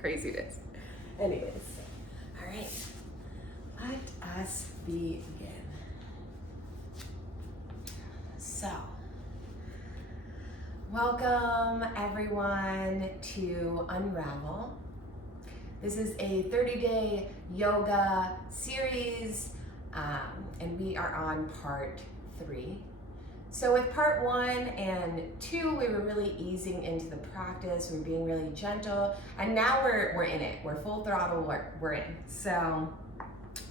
Craziness. Anyways, all right, let us begin. So, welcome everyone to Unravel. This is a 30-day yoga series, and we are on part 3. So with part 1 and 2, we were really easing into the practice. We were being really gentle, and now we're in it. We're full throttle. We're in. So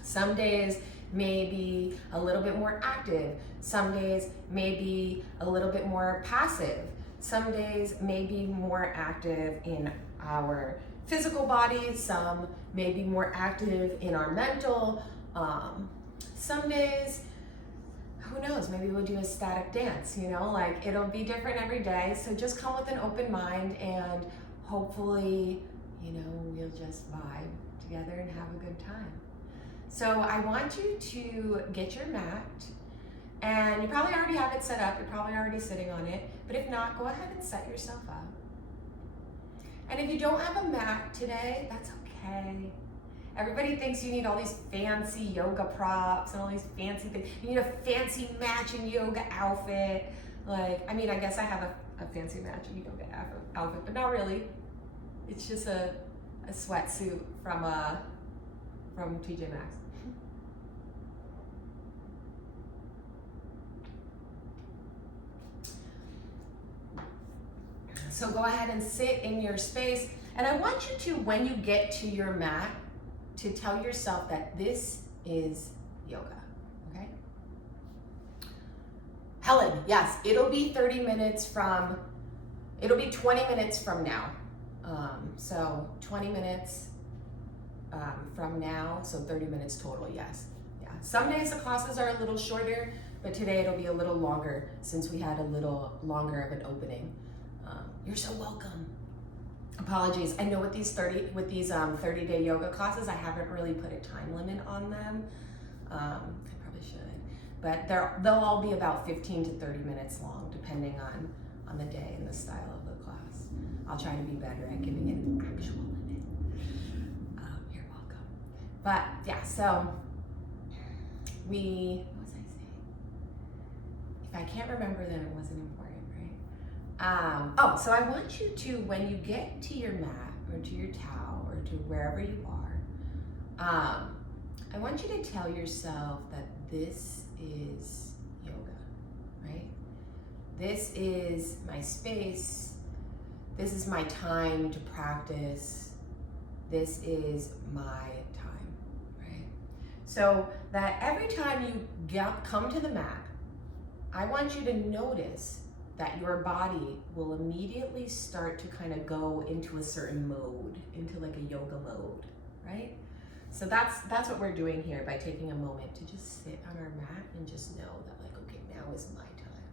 some days may be a little bit more active. Some days may be a little bit more passive. Some days may be more active in our physical body. Some may be more active in our mental. Some days, who knows, maybe we'll do a static dance, like it'll be different every day. So just come with an open mind, and hopefully, we'll just vibe together and have a good time. So I want you to get your mat, and you probably already have it set up. You're probably already sitting on it, but if not, go ahead and set yourself up. And if you don't have a mat today, that's okay. Everybody thinks you need all these fancy yoga props and all these fancy things. You need a fancy matching yoga outfit. I guess I have a fancy matching yoga outfit, but not really. It's just a sweatsuit from TJ Maxx. So go ahead and sit in your space. And I want you to, when you get to your mat, to tell yourself that this is yoga, okay? Helen, yes, it'll be 20 minutes from now. So 20 minutes from now, so 30 minutes total, yes. Yeah. Some days the classes are a little shorter, but today it'll be a little longer since we had a little longer of an opening. You're so welcome. Apologies. I know with these 30-day yoga classes, I haven't really put a time limit on them. I probably should, but they'll all be about 15 to 30 minutes long, depending on the day and the style of the class. I'll try to be better at giving an actual limit. You're welcome. But yeah, so what was I saying? If I can't remember, then it wasn't important. So I want you to, when you get to your mat or to your towel or to wherever you are, I want you to tell yourself that this is yoga, right? This is my space. This is my time to practice. This is my time, right? So that every time you come to the mat, I want you to notice that your body will immediately start to kind of go into a certain mode, into like a yoga mode, right? So that's what we're doing here by taking a moment to just sit on our mat and just know that okay, now is my time.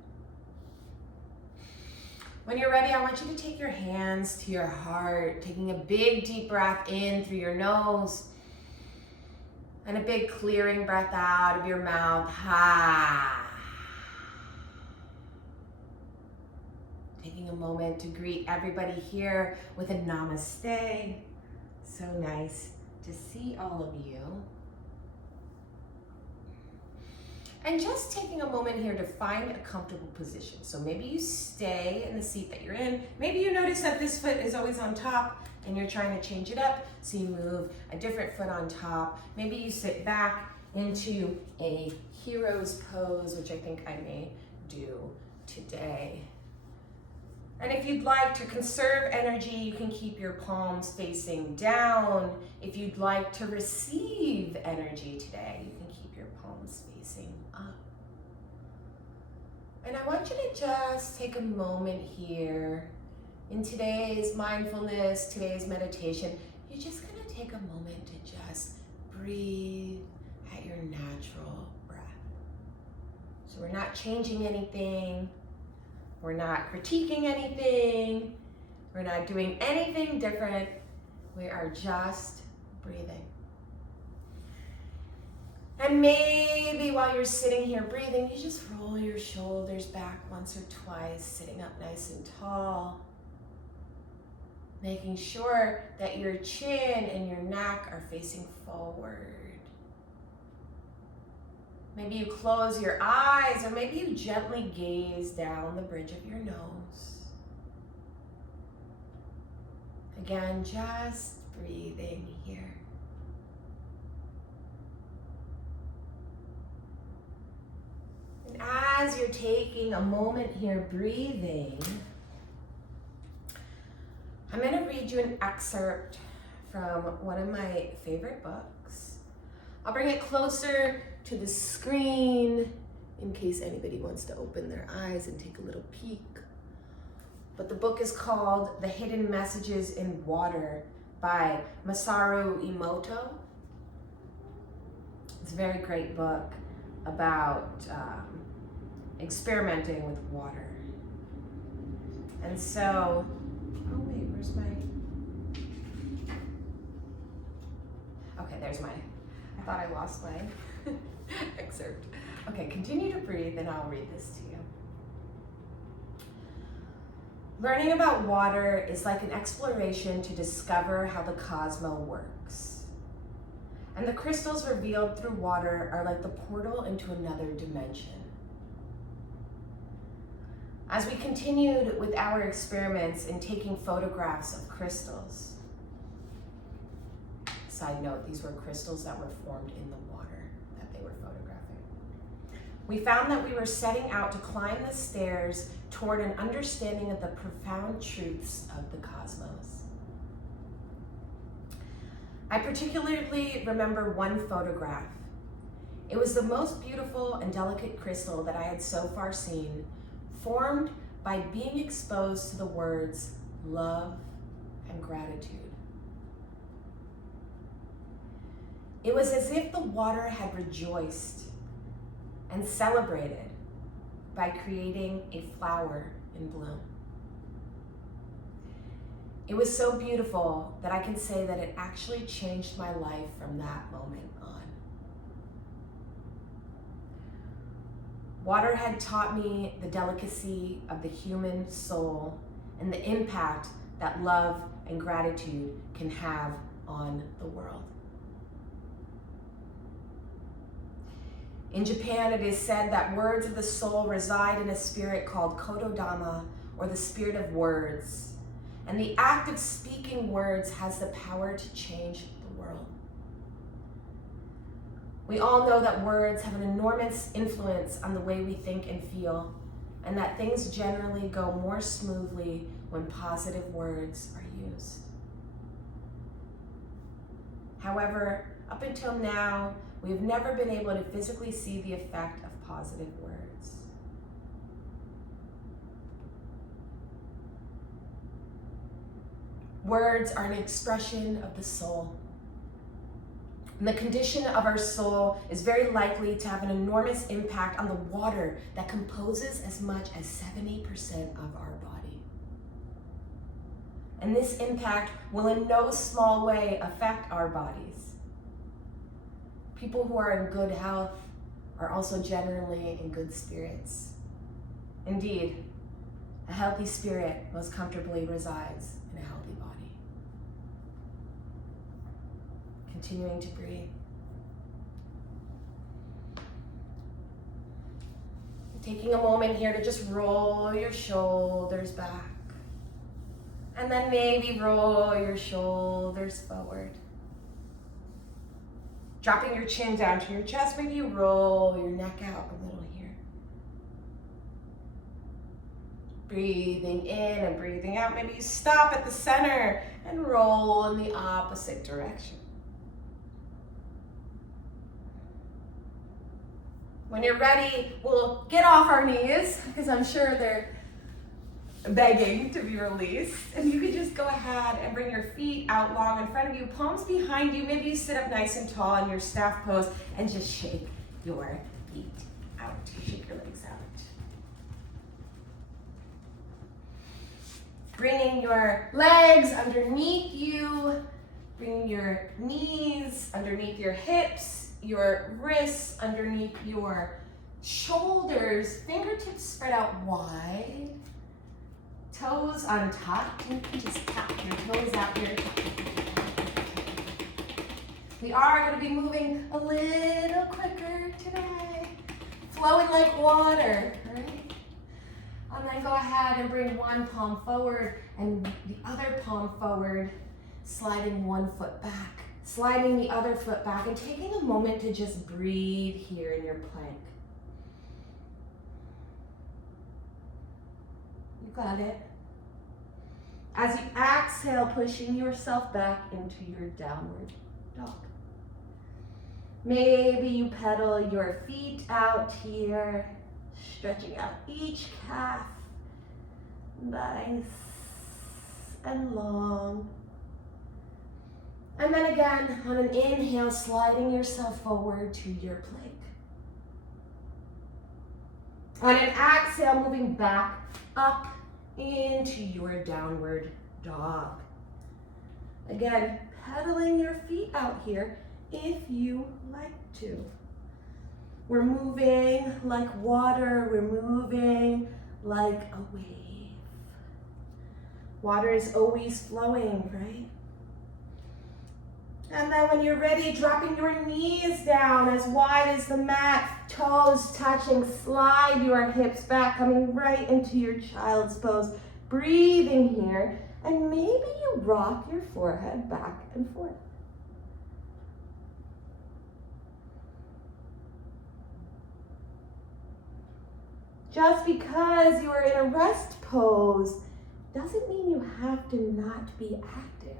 When you're ready, I want you to take your hands to your heart, taking a big deep breath in through your nose and a big clearing breath out of your mouth. Ha. Taking a moment to greet everybody here with a namaste. So nice to see all of you. And just taking a moment here to find a comfortable position. So maybe you stay in the seat that you're in. Maybe you notice that this foot is always on top and you're trying to change it up. So you move a different foot on top. Maybe you sit back into a hero's pose, which I think I may do today. And if you'd like to conserve energy, you can keep your palms facing down. If you'd like to receive energy today, you can keep your palms facing up. And I want you to just take a moment here in today's mindfulness, today's meditation. You're just going to take a moment to just breathe at your natural breath. So we're not changing anything. We're not critiquing anything. We're not doing anything different. We are just breathing. And maybe while you're sitting here breathing, you just roll your shoulders back once or twice, sitting up nice and tall. Making sure that your chin and your neck are facing forward. Maybe you close your eyes, or maybe you gently gaze down the bridge of your nose. Again, just breathing here. And as you're taking a moment here breathing, I'm going to read you an excerpt from one of my favorite books. I'll bring it closer to the screen in case anybody wants to open their eyes and take a little peek. But the book is called The Hidden Messages in Water by Masaru Emoto. It's a very great book about experimenting with water. And so, oh wait, where's my, okay, there's my, I thought I lost my excerpt. Okay, continue to breathe and I'll read this to you. Learning about water is like an exploration to discover how the cosmos works. And the crystals revealed through water are like the portal into another dimension. As we continued with our experiments in taking photographs of crystals, side note, these were crystals that were formed in the water that they were photographing. We found that we were setting out to climb the stairs toward an understanding of the profound truths of the cosmos. I particularly remember one photograph. It was the most beautiful and delicate crystal that I had so far seen, formed by being exposed to the words love and gratitude. It was as if the water had rejoiced and celebrated by creating a flower in bloom. It was so beautiful that I can say that it actually changed my life from that moment on. Water had taught me the delicacy of the human soul and the impact that love and gratitude can have on the world. In Japan, it is said that words of the soul reside in a spirit called kododama, or the spirit of words. And the act of speaking words has the power to change the world. We all know that words have an enormous influence on the way we think and feel, and that things generally go more smoothly when positive words are used. However, up until now, we have never been able to physically see the effect of positive words. Words are an expression of the soul. And the condition of our soul is very likely to have an enormous impact on the water that composes as much as 70% of our body. And this impact will in no small way affect our bodies. People who are in good health are also generally in good spirits. Indeed, a healthy spirit most comfortably resides in a healthy body. Continuing to breathe. Taking a moment here to just roll your shoulders back. And then maybe roll your shoulders forward. Dropping your chin down to your chest, maybe you roll your neck out a little here. Breathing in and breathing out, maybe you stop at the center and roll in the opposite direction. When you're ready, we'll get off our knees, because I'm sure they're begging to be released. And you could just go ahead and bring your feet out long in front of you, palms behind you. Maybe you sit up nice and tall in your staff pose and just shake your feet out. Shake your legs out. Bringing your legs underneath you, bringing your knees underneath your hips, your wrists underneath your shoulders, fingertips spread out wide. Toes untucked. You can just tap your toes out here. We are going to be moving a little quicker today. Flowing like water, all right? And then go ahead and bring one palm forward and the other palm forward, sliding one foot back, sliding the other foot back, and taking a moment to just breathe here in your plank. You got it. As you exhale, pushing yourself back into your downward dog. Maybe you pedal your feet out here, stretching out each calf, nice and long. And then again, on an inhale, sliding yourself forward to your plank. On an exhale, moving back up into your downward dog. Again, pedaling your feet out here if you like to. We're moving like water, we're moving like a wave. Water is always flowing, right? And then when you're ready, dropping your knees down as wide as the mat, toes touching, slide your hips back, coming right into your child's pose. Breathing here, and maybe you rock your forehead back and forth. Just because you are in a rest pose doesn't mean you have to not be active.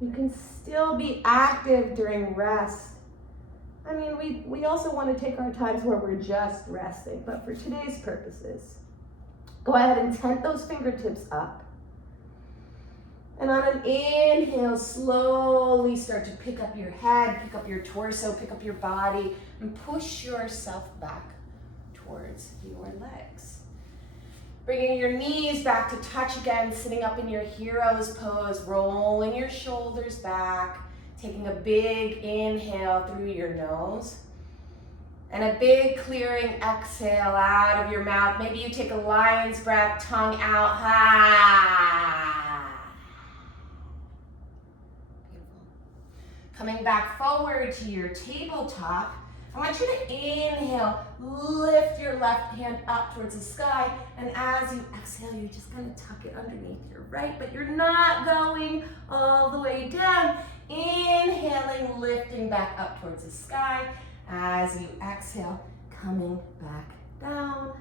You can still be active during rest. I mean, we also want to take our times where we're just resting, but for today's purposes, go ahead and tent those fingertips up. And on an inhale, slowly start to pick up your head, pick up your torso, pick up your body, and push yourself back towards your legs. Bringing your knees back to touch again, sitting up in your hero's pose, rolling your shoulders back, taking a big inhale through your nose, and a big clearing exhale out of your mouth. Maybe you take a lion's breath, tongue out. Beautiful. Coming back forward to your tabletop, I want you to inhale, lift your left hand up towards the sky, and as you exhale, you're just gonna tuck it underneath your right, but you're not going all the way down. Inhaling, lifting back up towards the sky. As you exhale, coming back down.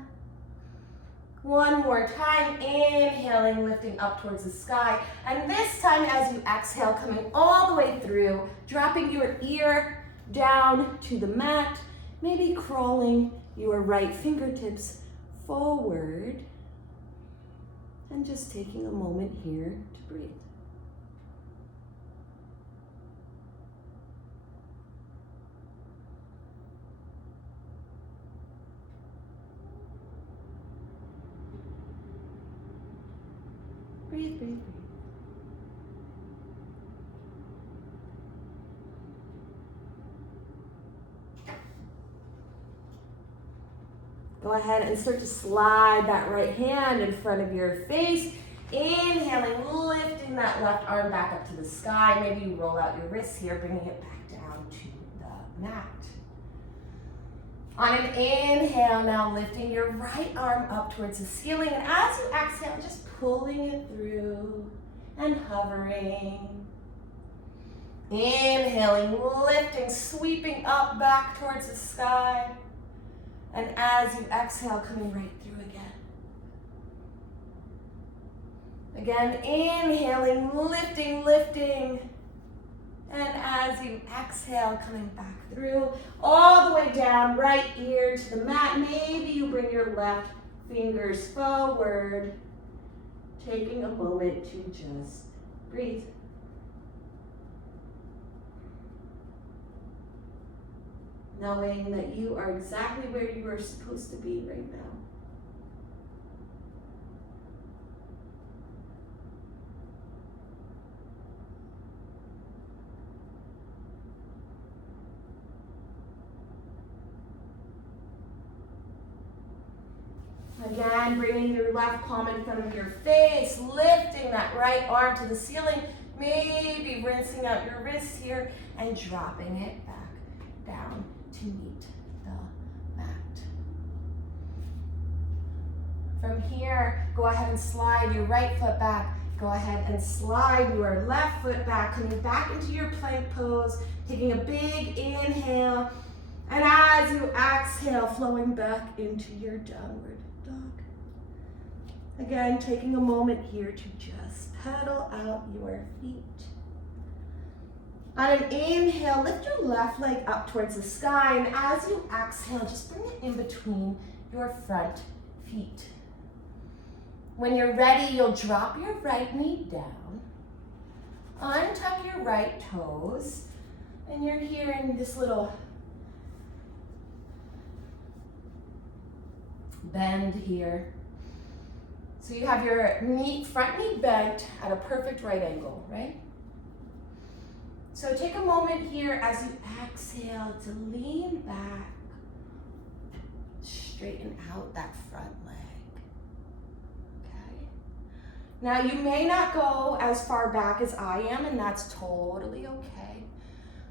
One more time, inhaling, lifting up towards the sky. And this time, as you exhale, coming all the way through, dropping your ear down to the mat, maybe crawling your right fingertips forward, and just taking a moment here to breathe. Breathe, breathe, breathe. Go ahead and start to slide that right hand in front of your face. Inhaling, lifting that left arm back up to the sky. Maybe you roll out your wrists here, bringing it back down to the mat. On an inhale, now lifting your right arm up towards the ceiling. And as you exhale, just pulling it through and hovering. Inhaling, lifting, sweeping up back towards the sky. And as you exhale, coming right through again. Again, inhaling, lifting, lifting. And as you exhale, coming back through, all the way down, right ear to the mat. Maybe you bring your left fingers forward, taking a moment to just breathe. Knowing that you are exactly where you are supposed to be right now. Again, Again, bringing your left palm in front of your face, lifting that right arm to the ceiling, maybe rinsing out your wrists here and dropping it back down to meet the mat. From here, go ahead and slide your right foot back. Go ahead and slide your left foot back, coming back into your plank pose, taking a big inhale, and as you exhale, flowing back into your downward dog. Again, taking a moment here to just pedal out your feet. On an inhale, lift your left leg up towards the sky, and as you exhale, just bring it in between your front feet. When you're ready, you'll drop your right knee down, untuck your right toes, and you're here in this little bend here. So you have your front knee bent at a perfect right angle, right? So take a moment here as you exhale to lean back, straighten out that front leg. Now you may not go as far back as I am, and that's totally okay.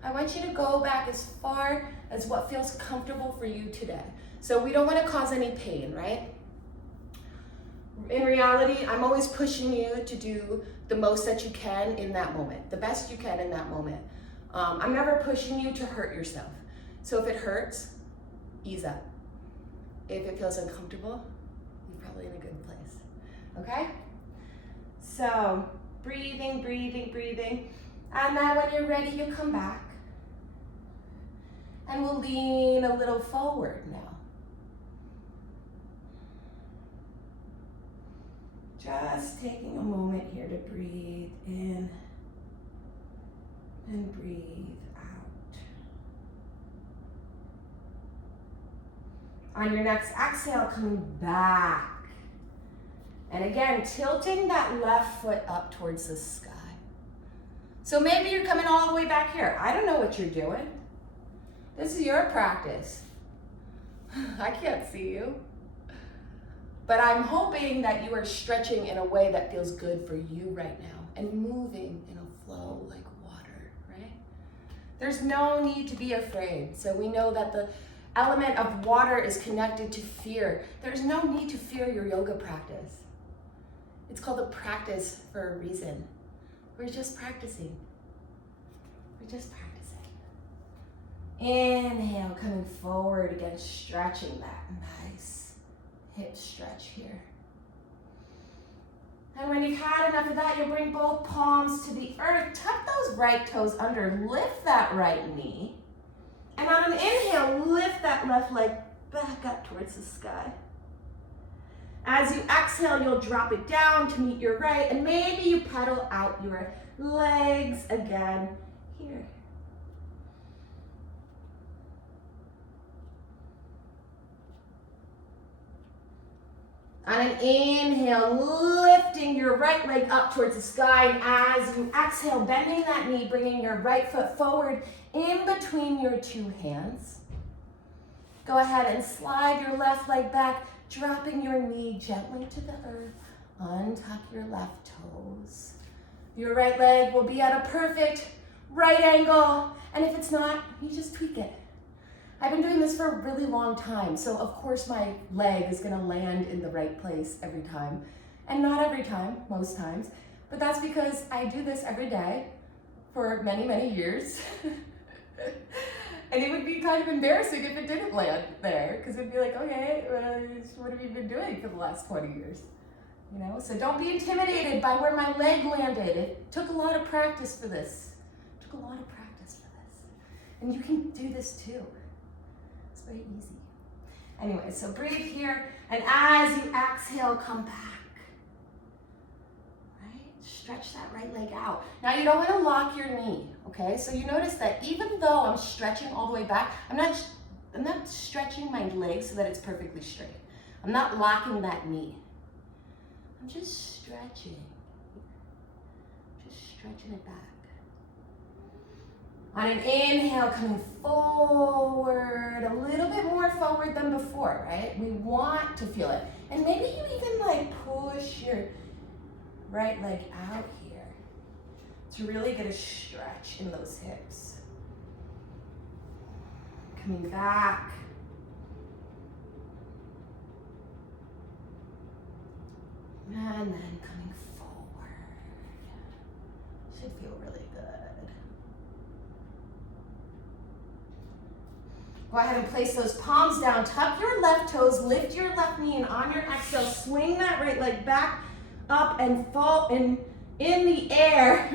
I want you to go back as far as what feels comfortable for you today. So we don't want to cause any pain, right? In reality, I'm always pushing you to do the most that you can in that moment, the best you can in that moment. I'm never pushing you to hurt yourself. So if it hurts, ease up. If it feels uncomfortable, you're probably in a good place, okay? So, breathing, breathing, breathing. And then when you're ready, you come back. And we'll lean a little forward now. Just taking a moment here to breathe in and breathe out. On your next exhale, coming back. And again, tilting that left foot up towards the sky. So maybe you're coming all the way back here. I don't know what you're doing. This is your practice. I can't see you. But I'm hoping that you are stretching in a way that feels good for you right now and moving in a flow like water, right? There's no need to be afraid. So we know that the element of water is connected to fear. There's no need to fear your yoga practice. It's called a practice for a reason. We're just practicing. We're just practicing. Inhale, coming forward again, stretching that nice hip stretch here. And when you've had enough of that, you'll bring both palms to the earth. Tuck those right toes under, lift that right knee. And on an inhale, lift that left leg back up towards the sky. As you exhale, you'll drop it down to meet your right, and maybe you pedal out your legs again here. On an inhale, lifting your right leg up towards the sky, and as you exhale, bending that knee, bringing your right foot forward in between your two hands. Go ahead and slide your left leg back, dropping your knee gently to the earth. Untuck your left toes. Your right leg will be at a perfect right angle, and if it's not, you just tweak it. I've been doing this for a really long time, so of course my leg is gonna land in the right place every time. And not every time, most times, but that's because I do this every day for many, many years. And it would be kind of embarrassing if it didn't land there, because it'd be like, okay, what have you been doing for the last 20 years? You know, so don't be intimidated by where my leg landed. It took a lot of practice for this. It took a lot of practice for this. And you can do this too. It's very easy. Anyway, so breathe here, and as you exhale, come back. Stretch that right leg out. Now you don't want to lock your knee, okay? So you notice that even though I'm stretching all the way back, I'm not stretching my leg so that it's perfectly straight. I'm not locking that knee. I'm just stretching it back. On an inhale, coming forward, a little bit more forward than before, right? We want to feel it. And maybe you even like push your right leg out here to really get a stretch in those hips. Coming back. And then coming forward. Should feel really good. Go ahead and place those palms down. Tuck your left toes, lift your left knee, and on your exhale, swing that right leg back up and fall in the air.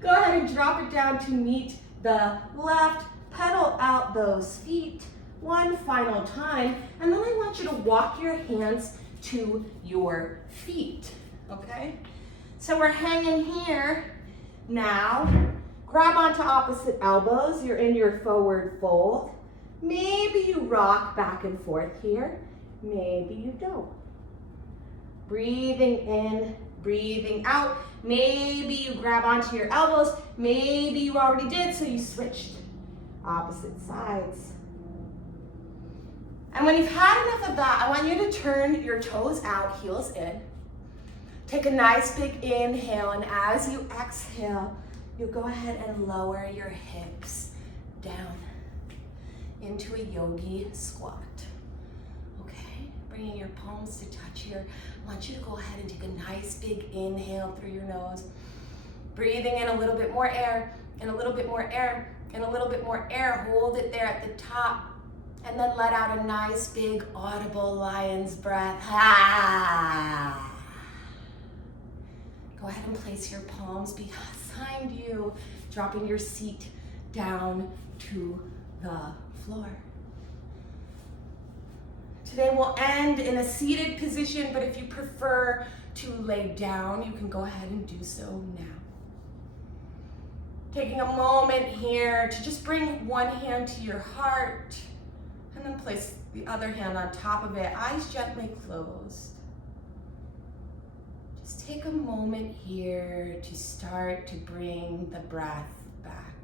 Go ahead and drop it down to meet the left. Pedal out those feet one final time. And then I want you to walk your hands to your feet, okay? So we're hanging here now. Grab onto opposite elbows. You're in your forward fold. Maybe you rock back and forth here. Maybe you don't. Breathing in, breathing out. Maybe you grab onto your elbows. Maybe you already did, so you switched opposite sides. And when you've had enough of that, I want you to turn your toes out, heels in. Take a nice big inhale, and as you exhale, you go ahead and lower your hips down into a yogi squat. Okay, bringing your palms to touch here. I want you to go ahead and take a nice big inhale through your nose. Breathing in a little bit more air, and a little bit more air, and a little bit more air. Hold it there at the top. And then let out a nice big audible lion's breath. Ah. Go ahead and place your palms behind you, dropping your seat down to the floor. Today we'll end in a seated position, but if you prefer to lay down, you can go ahead and do so now. Taking a moment here to just bring one hand to your heart, and then place the other hand on top of it, eyes gently closed. Just take a moment here to start to bring the breath back.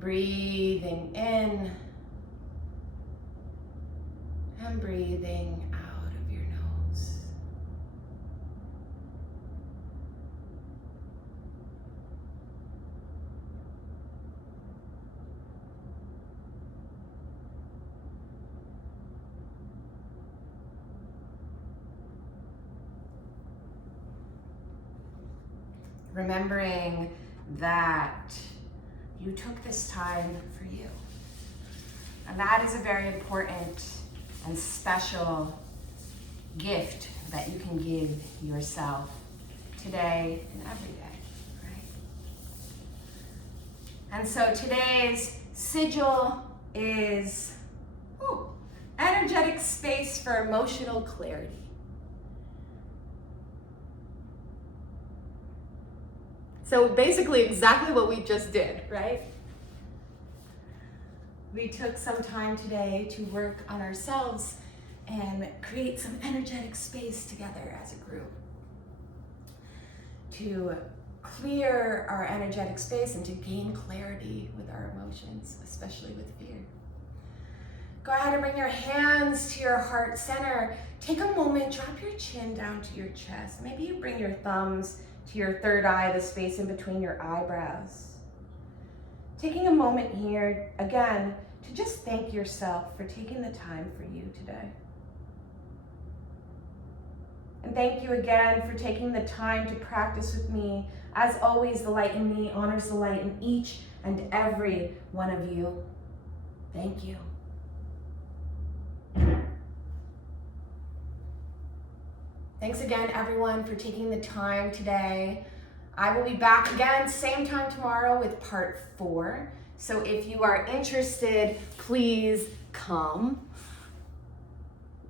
Breathing in and breathing out of your nose. Remembering that you took this time for you. And that is a very important and special gift that you can give yourself today and every day, right? And so today's sigil is energetic space for emotional clarity. So basically exactly what we just did, right? We took some time today to work on ourselves and create some energetic space together as a group. To clear our energetic space and to gain clarity with our emotions, especially with fear. Go ahead and bring your hands to your heart center. Take a moment, drop your chin down to your chest. Maybe you bring your thumbs to your third eye, the space in between your eyebrows. Taking a moment here, again, to just thank yourself for taking the time for you today. And thank you again for taking the time to practice with me. As always, the light in me honors the light in each and every one of you. Thank you. Thanks again, everyone, for taking the time today. I will be back again, same time tomorrow with part 4. So if you are interested, please come.